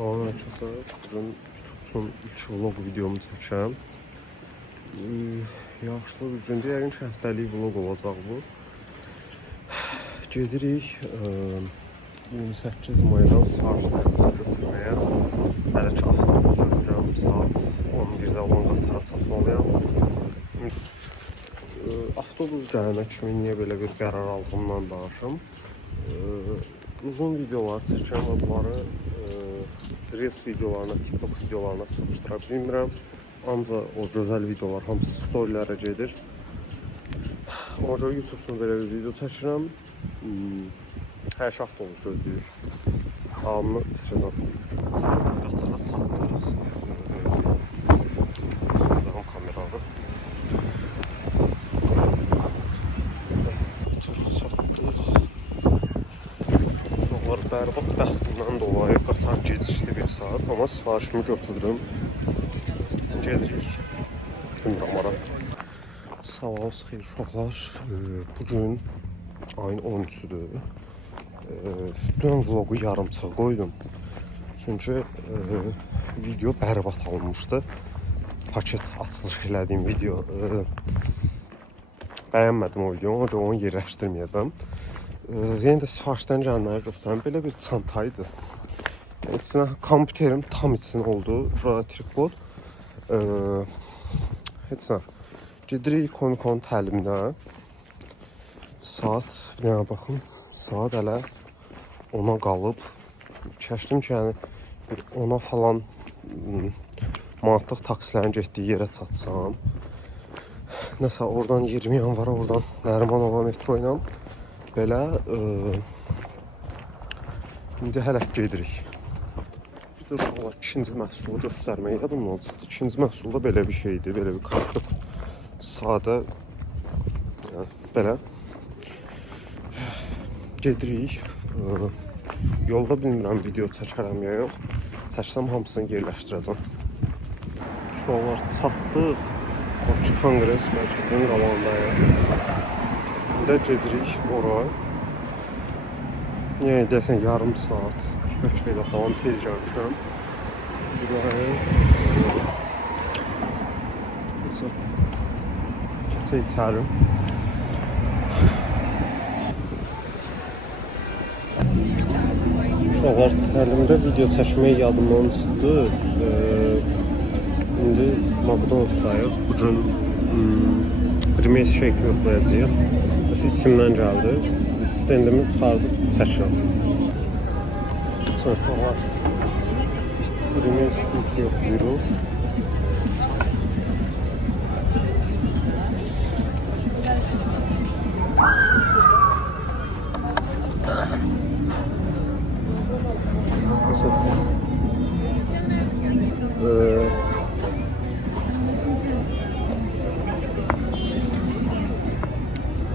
Salam herkese. Bugün YouTube'un ilk vlog videomu çəkirəm. Yaxşı bir gündür. Yəqin ki, həftəlik vlog olacaq bu. Gedirik 28 maydan sifarişlərimizi götürməyə. Hələ ki, avtobus götürürəm. Saat 11-də olan qatara çatmalıyam. Avtobus gələnə kimi niyə belə bir qərar aldığımdan danışım. Uzun videolar çəkirəm və bunları Reels videolarına, TikTok videolarına sıxışdıra bilmirəm. Ancaq o gözəl videolar hamısı storylərə gedir. Ona görə YouTube üçün belə bir video çəkirəm. Hər şey avtobus gözləyir. Anını çəkəcəm. Qatara çatdıq. Çəkəcəm kameranı. Qatara çatdıq. Uşaqlar bərbad bəxtindən dolayı qatar gecikdi bir saat. Amma sifarişimi götürdüm. Gedirik. Bilmirəm ara. Sabahınız xeyir uşaqlar. Bugün ayın 13-üdür. Dün vlogu yarımçıq qoydum. Çünki video bərbad alınmışdı. Paket açılış elədiyim video. Bəyənmədim o videonu, onu yerləşdirməyəcəm. Yenə də sifarişdən gələnləri göstərim. Belə bir çantaydı. İçinə kompüterim tam içində oldu. Burada tripod. Heç nə. Gedirik Comic-Con təliminə. Saat, bir dənə baxın. Saat hələ 10-a qalıb. Kəşdim ki, yəni bir 10-a falan manatlıq taksilərin getdiyi yerə çatsam. Nəsə, oradan 20 yanvara, oradan Nərimanova metro ilə belə indi hələ gedirik. Bir də uşaqlar ikinci məhsulu göstərməyə yadımdan çıxdı. İkinci məhsulda belə bir şeydir, belə bir kartıq, sadə, yəni, belə gedirik. Yolda bilmirəm video çəkərəm ya yox. Çəksəm hamısını yerləşdirəcəm. Uşaqlar çatdıq. Bakı Konqres Mərkəzinin qabağındayıq. İndi gedirik ora. Yəni deyəsən yarım saat, 45 dəqiqə falan tez gəlmişəm. Keçə içərim. Uşaqlar, təlimdə video çəkmək yadımdan çıxdı. İndi McDonald'sdayıq. Bugün Primes shake yoxlayacağıq. Bəs içimdən gəldi. Stendimi çıxardıb çəkirəm. Uşaqlar, Primes shake yoxlayırıq.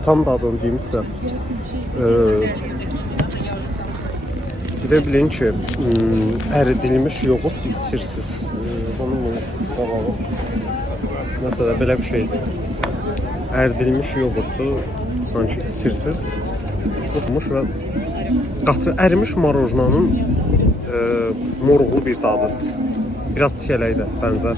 Tam dadını deyim sizə. Bilə bilin ki, əridilmiş yoğurt içirsiniz. Onun qabağı. Məsələn, belə bir şeydir. Əridilmiş yoğurtu sanki içirsiniz. Tutmuş və qatı ərimiş marojnanın moruğlu bir dadı. Biraz çiyələyə də bənzər.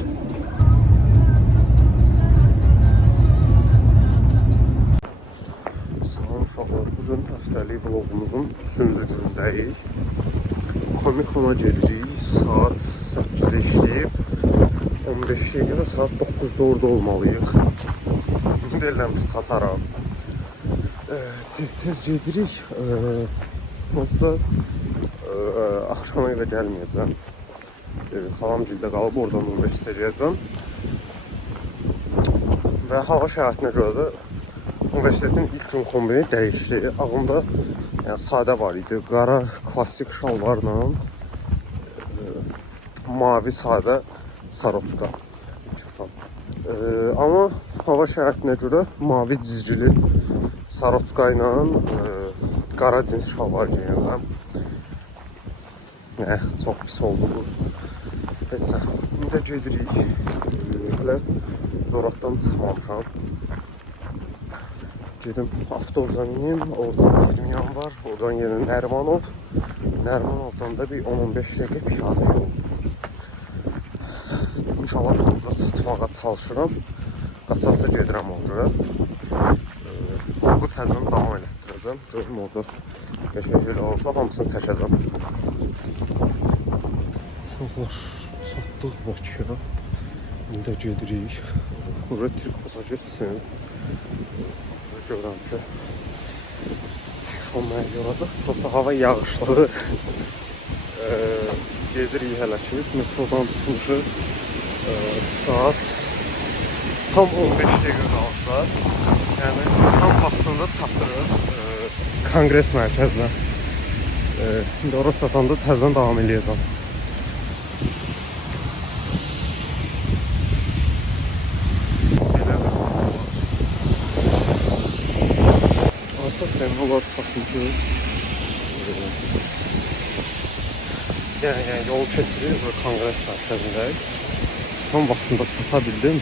Bugün həftəlik vlogumuzun 3-cü günündəyik. Comic-Con'a gedirik. Saat 8-ə işləyib. 15-ə və saat 9-da orada olmalıyıq. Ümid edirəm ki, çataram. Tez-tez gedirik. Prosta axşama evə gəlməyəcəm. Xalam cildə qalıb, oradan universitetə gedəcəm. Və hava şəraitinə görə də universitetin ilk gün kombini dəyişdi. Ağımda yəni, sadə var idi. Qara klassik şalvarla mavi sadə saroçka. Amma hava şəraitinə görə mavi cizgili saroçka ilə qara cins şalvar giyəcəm. Çox pis oldu bu. Heç nə. İndi gedirik. Hələ Zoratdan çıxmamışam. Gedim avtobusa minim, oradan 20 yan var, oradan yenə Nərimanovdan da bir 10-15 dəqiqə piyada yol. İnşallah Tovuz'a çatmağa çalışıram. Qaçarsa gedirəm o görə. Vlogu təzən davam elətdirəcəm. Görüm orada qəşənglər olsa hamısını çəkəcəm. Uşaqlar, çatdıq Bakıya. İndi gedirik. Burada trikoda geçsin. Görürəm ki telefon mənə yoracaq. Prosta hava yağışlıdır. Gedirik hələ ki. Metrodan çıxmışıq. Saat tam 15 dəqiqə qalsa. Yəni tam vaxtında çatdırır Konqres mərkəzinə. İndi ora çatanda təzədən davam edəcəm. Artıq terminallar satılır. Yəni yol keçirir bu Konqres mərkəzindəyik. Tam vaxtında çata bildim.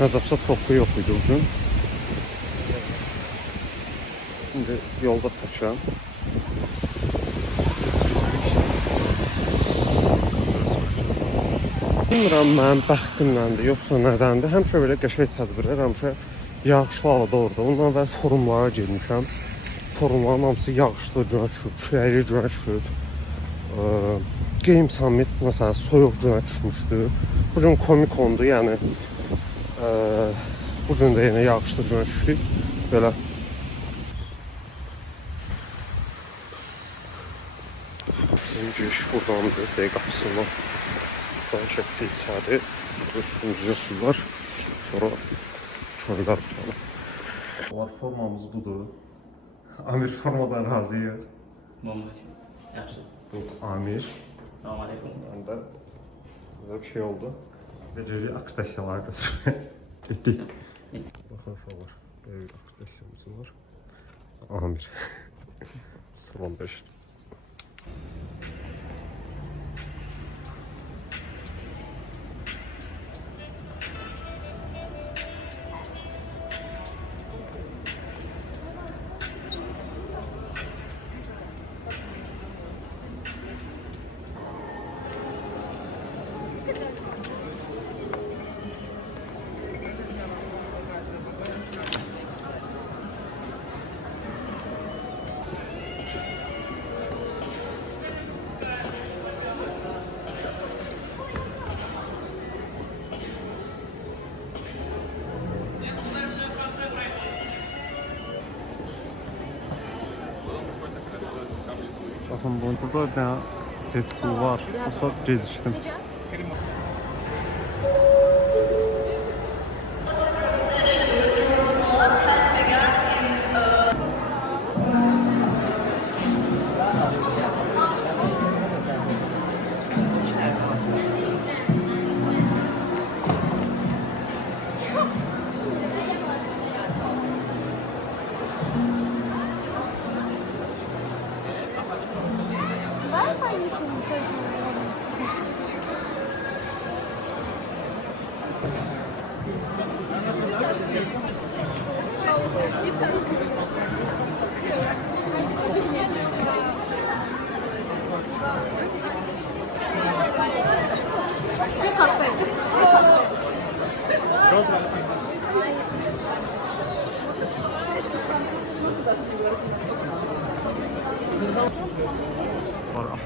Nəcəbsə topu yox idi o gün. Şimdi yolda çəkirəm. Bilmirəm mənim bəxtimləndir, yoxsa nədəndir. Həmişə belə qəşəng tədbirlər, həmişə yağışlı havada orada. Ondan əvvəl forumlara girmişəm. Forumların hamısı yağışlı günə düşüb, küləkli günə düşüb. Game Summit məsələn soyuq günə düşmüşdü. Bu gün Comic-Con'du, yəni bu gün də yenə yağışlı günə düşdük. Belə qapısının giriş buradandır, dəqiq qapısından. Buradan keçsə içəri, üstümüzü yoxsullar. Sonra çöllər tutalım. Formamız budur. Amir formadan razıyıq. Yaxşı. Bu Amir. Salam aleykum. Mən də böyle bir şey oldu. Beceri akışdaşlar götürmeye gittik. Bakın şu var. Böyle bir akışdaşlarımız var. Amir. 015. Bakın burada da Deadpool var. O saat geciktim.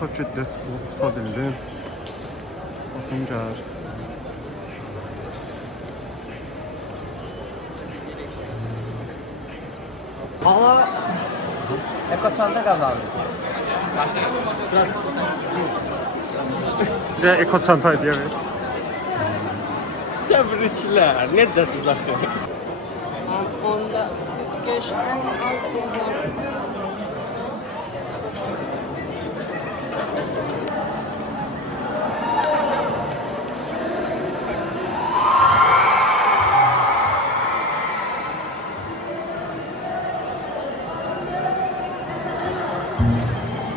Aşağı ki Deadpool tuta bildim. Bakın gəlir. Ama Ekoçanta kazandı. Bir de eko çantayı diye ver. Tebrikler. Necəsiz axı? Onda göç en az kullanılır.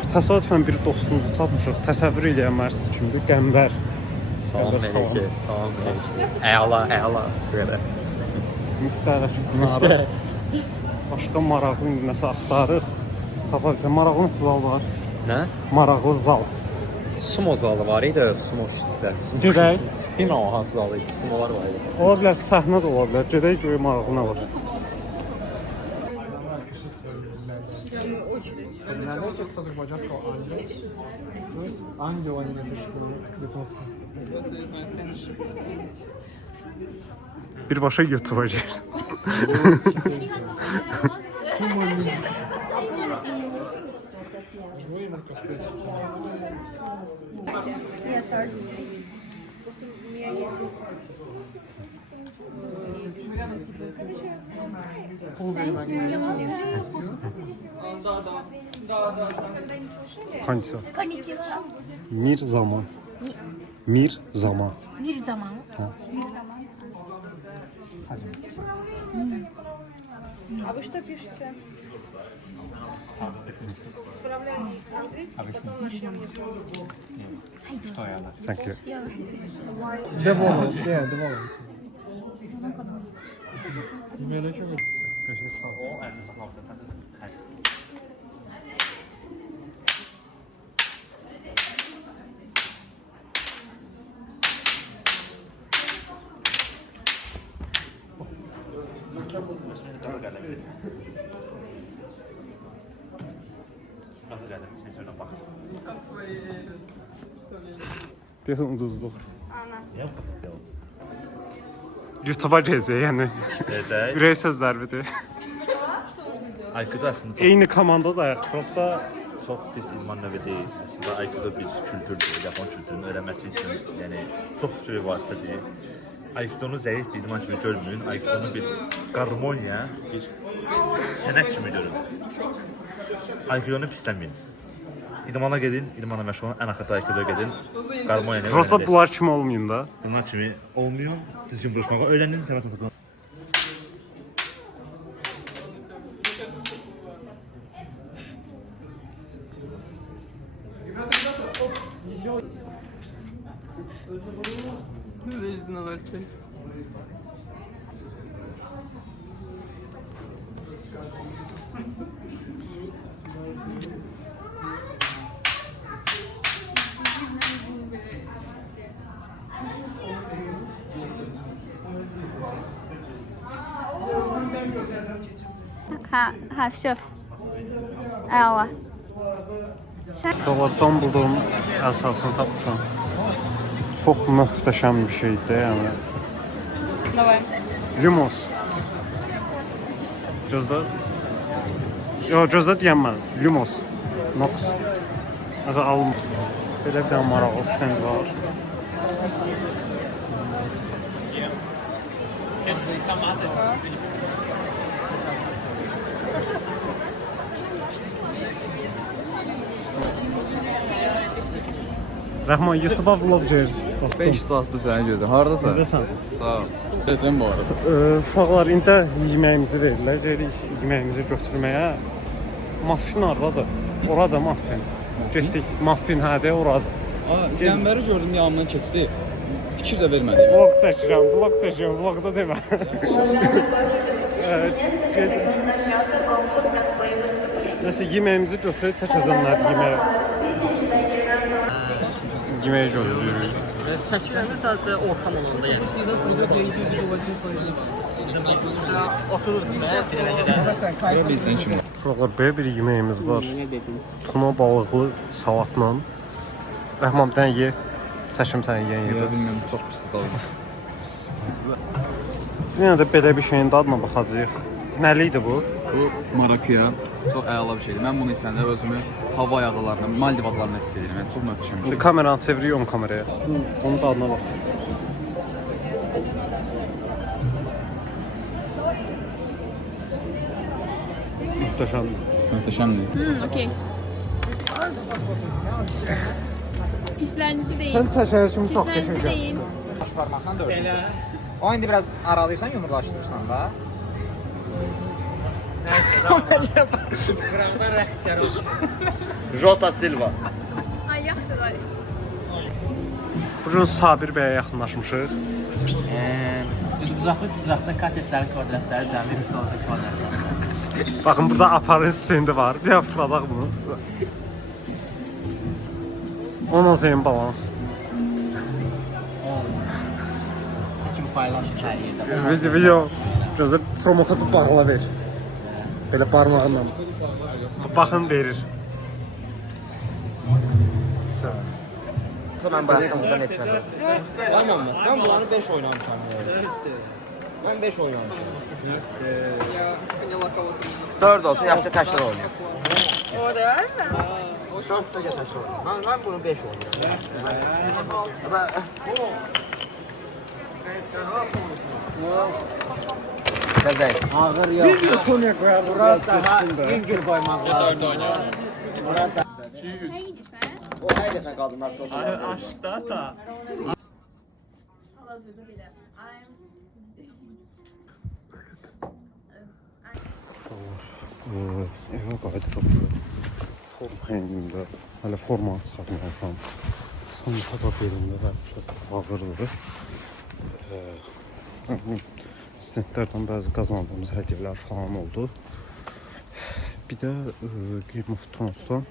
Təsadüfən bir dostumuzu tapmışıq. Təsəvvür edəmərsiniz kimdir? Qəmbər. Salam Melike. Salam Melike. Əla, əla. Belə. Müftərək. Başqa maraqlı nəsə axtarıq. Tapa bilsən, maraqlı sizal var. Nə? Maraqlı zal. Sumo zalı var idi, sumo şirkdə. Gedək. Spin o hansı zalı idi? Sumolar var idi. Ola bilər, səhnə də ola bilər. Gedək görək maraqlı nə var. Знаете, с азербайджанского ангел. То есть ангел они напишут японском. Birbaşa YouTube'a gir. Чего я могу сказать? Konnichiwa. Mir zaman. Mir zaman. Мир zaman. А вы что пишете? Справляем английский, потом начнем японский. Thank you. Доволен, доволен. Yemeğe çok O əlini saxlamısan, sən də. Deyəsən uduzduq. YouTube'a gezək, yəni. Necək? Ürək sözləridir. Aikido əslində Eyni komandadayıq. Prosta çox pis idman növü deyil. Əslində Aikido bir kültürdür, Yapon kültürünü öyrənməsi üçün, yəni çox sıxı bir vasitədir. Aikidonu zəif bir idman kimi görməyin. Aikidonu bir qarmoniya, bir sənət kimi görün. Aikidonu pisləməyin. İdmana gedin, idmana məşğul olun, ən axırda Aikido gedin. Qarmoniyanı prosta öyrənəcəksiniz. bunlar kimi olmayın da. Bunlar kimi olmuyor. Düzgün vuruşmağa öyrənin, sənət nasıl Надежда на 0,5. Все. Əla. Uşaqlar Dumbledore'un əsasını tapmışam. Çox möhtəşəm bir şeydir, yəni. Давай. Lumos. Gözlə. Yox, gözlə deyəm mən. Lumos. Nox. Məsələn, alım. Belə bir dənə maraqlı stend var. Rəhman, YouTube'a vlog çək. 5 saatdır sənin gözün. Hardasan? Necəsən? Sağ ol. Necəm bu arada? Uşaqlar indi yeməyimizi verirlər. Gedirik yeməyimizi götürməyə. Muffin hardadır? Orada muffin. Getdik. Muffin hədə oradır. Qəmbəri gördüm yanımdan keçdi. Fikir də vermədi. Vlog çəkirəm, vlogda demə. Nəsə yeməyimizi götürək, çəkəcəmlər yeməyə. Yeməyə gözləyirik. Çəkirəndə sadəcə ortam olanda yəni. Oturur içməyə bir elə gedər. Bilsin kim? Uşaqlar, belə bir yeməyimiz var. Tuna balıqlı salatla. Rəhman, bir dənə ye. Çəkim səni yeyən yerdə. Bilmirəm, çox pisdir dadı. Yenə də belə bir şeyin dadına baxacağıq. Nəli idi bu? Bu marakuya çox əla bir şeydir. Mən bunu içəndə özümü Havay adalarına, Maldiv adalarına hiss edirəm. Yəni çox möhtəşəm bir Şimdi şey. kameranı çeviriyorum kameraya. Onun dadına bak. Muhteşem. Möhtəşəmdir. Okey. Pislərinizi deyin. Sen çəkərişimi çox Pislərinizi qəşəngəm. deyin. Parmaqdan da ördün. O indi biraz aralayırsan, yumurlaşdırırsan da. Jota Silva. Ay, yaxşıdır. Bugün Sabir bəyə yaxınlaşmışıq. Düzbucaqlı bucaqda katetlərin kvadratları cəmi 90 kvadratlar. Baxın burada aparın stendi var. Bir fırladaq bunu. O nasıl en balans? Çəkim paylaşır hər yerdə. Video gözə promo kodu bağla ver. Belə parmağınla. Baxın verir. Mən bıraxdım burada neçə nəfər. Mən bunları 5 oynamışam. Mən 5 oynamışam. 4 olsun, yaxşı təşkil oynayım. O da mı? O şansda təşkil oynayım. Mən bunu 5 oynayım. Qəzəl. Ağır yox. Video sonu qoya biraz keçsin də. Yüngül qoymaq lazım. 4 oynayır. O həqiqətən qadınlar çox olur. Aşda ta. Evə qayıdırıq. Forma həyimdə, hələ formanı çıxartmamışam. Çanta da belimdə və çox ağırdır. Stentlərdən bəzi qazandığımız hədiyyələr falan oldu. Bir də Game of Thrones'dan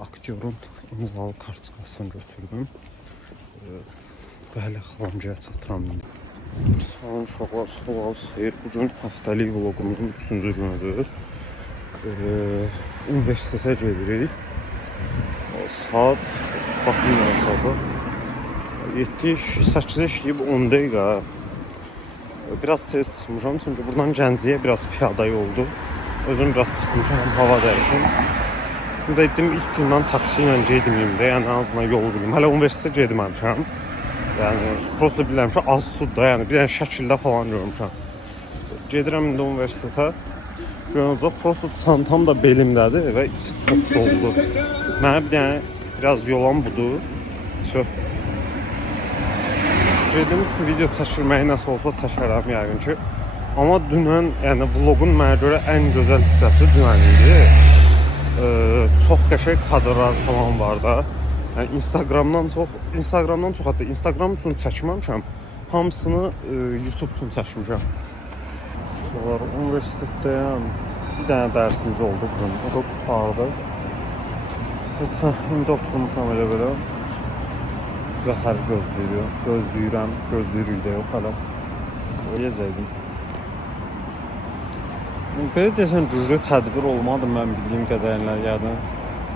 aktyorun imzalı kartçasını götürdüm. Və hələ xalamcaya çatıram. Salam uşaqlar, sağ xeyir. Bugün həftəlik vlogumun 3-cü günüdür. Universitetə gedirik. Saat, baxmayın saata. 8-ə işləyib 10 dəqiqə. Biraz tez çıxmışam, çünki buradan Gəncəyə biraz piyada yoldu. Özüm biraz çıxmışam, hava dəyişim. Dedim ilk gündən taksi ilə gedməyim də, yəni en azından yol bilim. Hələ universitetə getməmişəm. Yəni, prosto bilirəm ki, az tutdu da, yəni bir dənə şəkildə falan görmüşəm. Gedirəm indi universitetə. Görünəcək, prosto çantam da belimdədir və içi çox doldu. Mənə bir dənə biraz yolan budur. Gedim, video çəkilməyi nəsə olsa çəkərəm yəqin ki. Amma dünən, yəni vlogun mənə görə ən gözəl hissəsi dünən idi. Çox qəşəng kadrlar falan var da. Yəni Instagramdan çox hətta Instagram üçün çəkməmişəm. Hamısını YouTube üçün çəkmişəm. Sonra universitetdəyəm. Bir dənə dərsimiz oldu bugün. O da qutardı. Heç indi oturmuşam elə belə. Zəhəri gözləyirik də yox hələ. Yiyəcəkdim. Belə desən güclü tədbir olmadı mən bildiyim qədərilə yəni.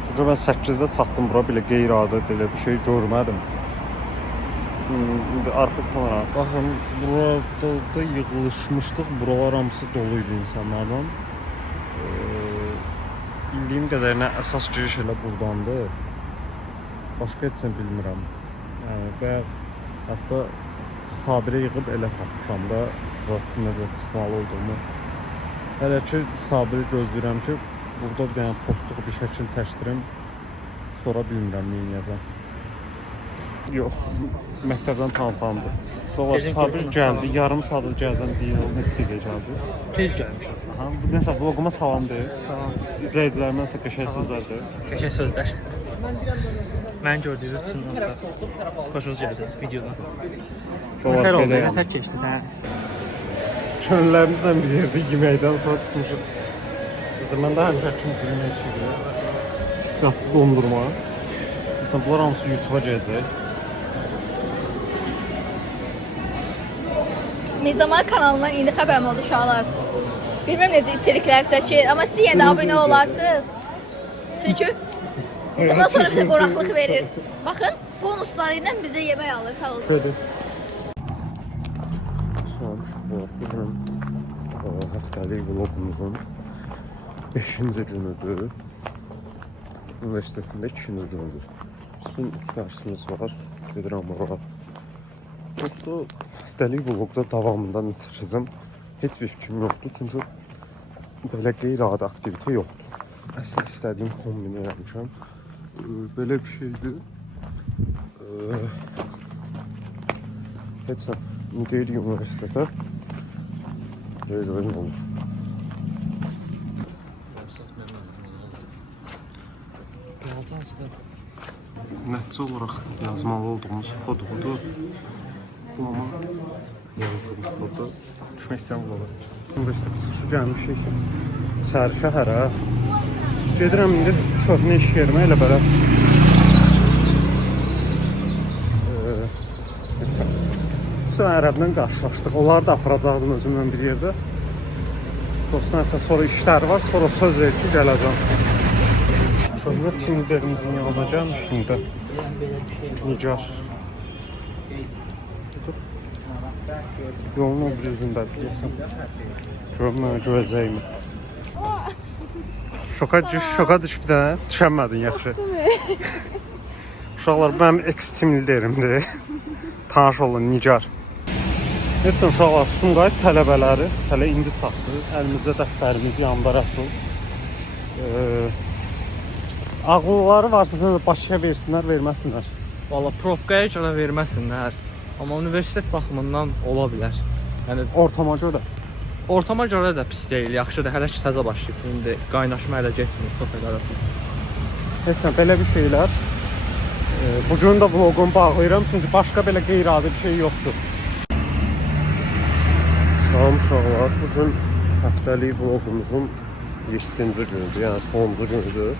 Çünki mən 8-də çatdım bura belə qeyri-adi belə bir şey görmədim. İndi arxa kamerası. Baxın, burada da yığılışmışdıq. Buralar hamısı doluydu insanlardan. Bildiyim qədərilə əsas giriş elə buradandır. Başqa heç nə bilmirəm. Və hətta Sabirə yığıb elə tapmışam da necə çıxmalı olduğumu. Hələ ki Sabiri gözləyirəm ki burada bir dənə postluq bir şəkil çəkdirim. Sonra bilmirəm neyin yazam. Yox, məktəbdən tanıtandı. Sonra Sabir gəldi, yarım saatdır gələcəm deyil, neçə gəldi. Tez gəlmişəm. Bu nəsə vloguma salam deyir. Salam. İzləyicilərimə nəsə qəşəng sözlər deyir. Qəşəng sözlər. Mən gördüyünüz üçün xoşunuz gəlsin videoda. Nətər oldu, nətər keçdi sən? Könüllərimizlə bir yerdə yeməkdən sonra çıxmışıq. Mən də həmişə kim bilmək şeydir. Qatlı dondurma. Məsələn, bunlar hamısı YouTube'a gələcək. Mizaman kanalından indi xəbərim oldu uşaqlar. Bilmirəm necə içeriklər çəkir, amma siz yenə də abunə olarsınız. Çünki Mizaman sonra bizə qoraqlıq verir. Baxın, bonusları ilə bizə yemək alır, sağ olun. Bugün həftəlik vlogumuzun 5-ci günüdür. Universitetində 2-ci günüdür. Bugün 3 dərsimiz var. Gedirəm ora. Prosto həftəlik vlogda davamında nə çəkəcəm heç bir fikrim yoxdur. Çünki belə qeyri-adi aktivitə yoxdur. Əsl istədiyim kombin eləmişəm. Belə bir şeydir. Heç nə. Geyri universitetə böyle olur. Nəticə olaraq yazmalı olduğumuz kod budur. Bu ama yazdığımız kodu düşmək istəyən vloga. Universitet çıxışı gəlmişik Çərşəhərə. Gedirəm indi köhnə iş yerimə elə belə dənə ərəblə qarşılaşdıq. Onları da aparacaqdım özümlə bir yerdə. Dostlar isə sonra işləri var, sonra söz verir ki, gələcəm. Şöyle timlerimizin yanına gəlmişim də. Nigar. Yolun o yüzündə bilirsən. Görüm mənə görəcəkmi? Şoka düş bir dənə. Düşənmədin yaxşı. Uşaqlar, mənim eks-timlilərimdir. Tanış olun, Nigar. Neyse uşaqlar, Sumqayıt tələbələri hələ indi çatdı. Əlimizdə dəftərimiz, yanında rəsul. Ağılları varsa sizə Bakıya versinlər, verməsinlər. Valla profkaya görə verməsinlər. Amma universitet baxımından ola bilər. Yəni Ortama görə. ortama görə də pis deyil, yaxşıdır. Hələ ki təzə başlayıb. İndi qaynaşma elə getmir, çox elə arası. Heç nə, belə bir şeylər. Bugün də vlogumu bağlayıram, çünki başqa belə qeyri-adi bir şey yoxdur. Salam uşaqlar, bugün həftəlik vlogumuzun 7-ci günüdür, yəni sonuncu günüdür.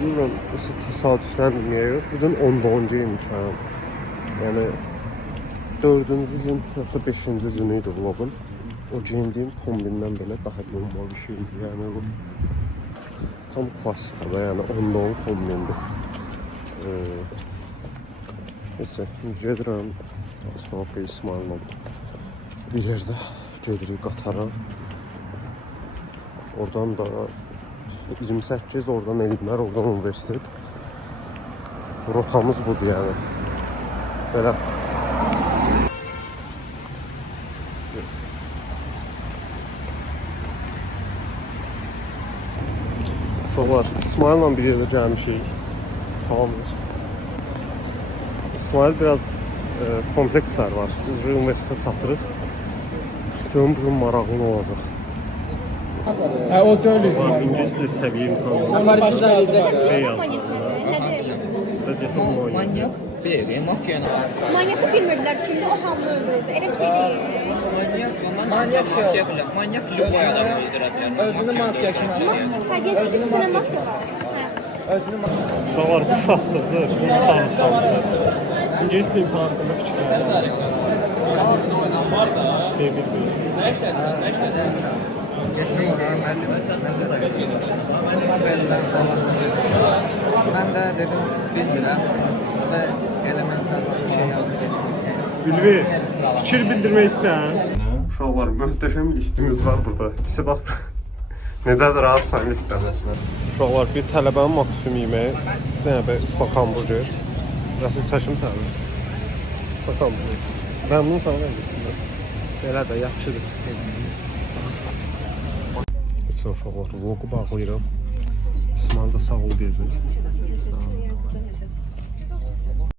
Bilmiyorum, təsadüfdən niyə yox, bugün 10-10-cu imişəm. Yəni 4-cü gün, yoxsa 5-ci günü idi vlogun. O giyindiyim kombindən belə daha normal bir şeydir, yəni bu tam klassikada, yəni 10-10 kombindir. Neyse, gedirəm, Asfaltı İsmail'la bir yerdə gedirik Qatara. Oradan da 28, oradan Elmlər, oradan universitet. Rotamız budur yəni. Belə. Uşaqlar, İsmail'la bir yerdə gəlmişik. Salam ver. İsmail biraz komplekslər var. Biz universitet satırıq. Görüm bugün maraqlı olacaq. O döyülür. İngilis dil səviyyə imtahanı. Onlar sizə gələcək. Şey yazdım. Da desəm manyak. Bir, mafya Manyakı bilmirdilər çünki o hamını öldürürdü. Elə bir şey deyil. Manyak şey olsun. Manyak любой adam öldürür. Özünü mafya kimi. Hə, gecə ikisində mafya var. Uşaqlar, bu şadlıqdır. Bizim sağlı salmışlar. İngilis dil imtahanı haqqında fikirlərim. Ben de dedim bilmirəm. O da elemental bir şey yazdı. Ülvi, fikir bildirmək istəyən. Uşaqlar, möhtəşəm liftimiz var burada. İkisi bax, necədir razısan liftdən məsələn. Uşaqlar, bir tələbənin maksimum yeməyi, bir dənə bir ıslaq hamburger. Rəsul çəkim sənə. Islaq hamburger. Məmnun sana verdim. Belə də yaxşıdır. Uşaqlar, vlogu bağlayıram. İsmail da sağ ol deyəcək.